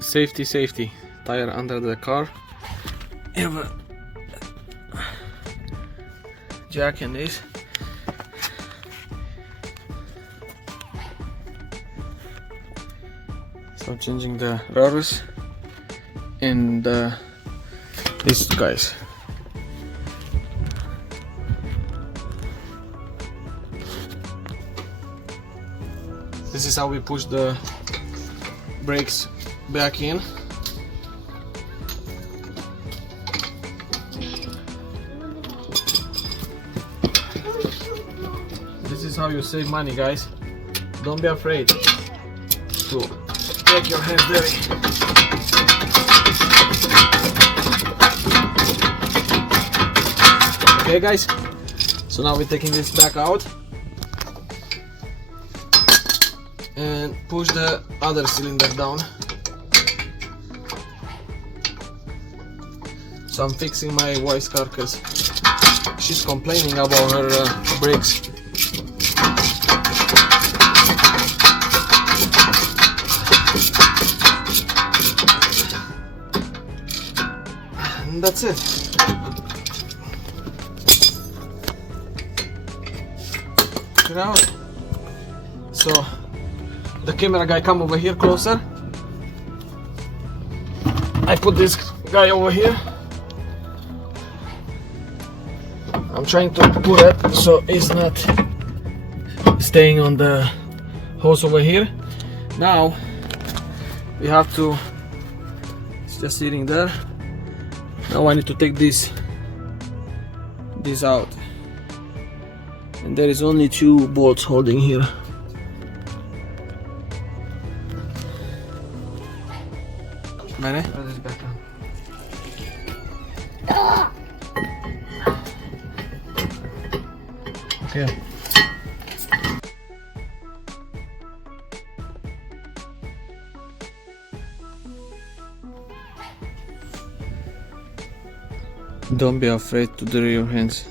Safety. Tire under the car. You have a jack in this. So I'm changing the rotors and these guys. This is how we push the brakes back in. This is how you save money, guys. Don't be afraid to make your hands dirty. Okay, guys, so now we're taking this back out and push the other cylinder down. So I'm fixing my wife's car because she's complaining about her brakes. And that's it. Check it out. So the camera guy come over here closer. I put this guy over here. I'm trying to put it so it's not staying on the hose over here. Now we have to, it's just sitting there. Now I need to take this out, and there is only 2 bolts holding here. Bene? Put this back on. Okay. Don't be afraid to dirty your hands.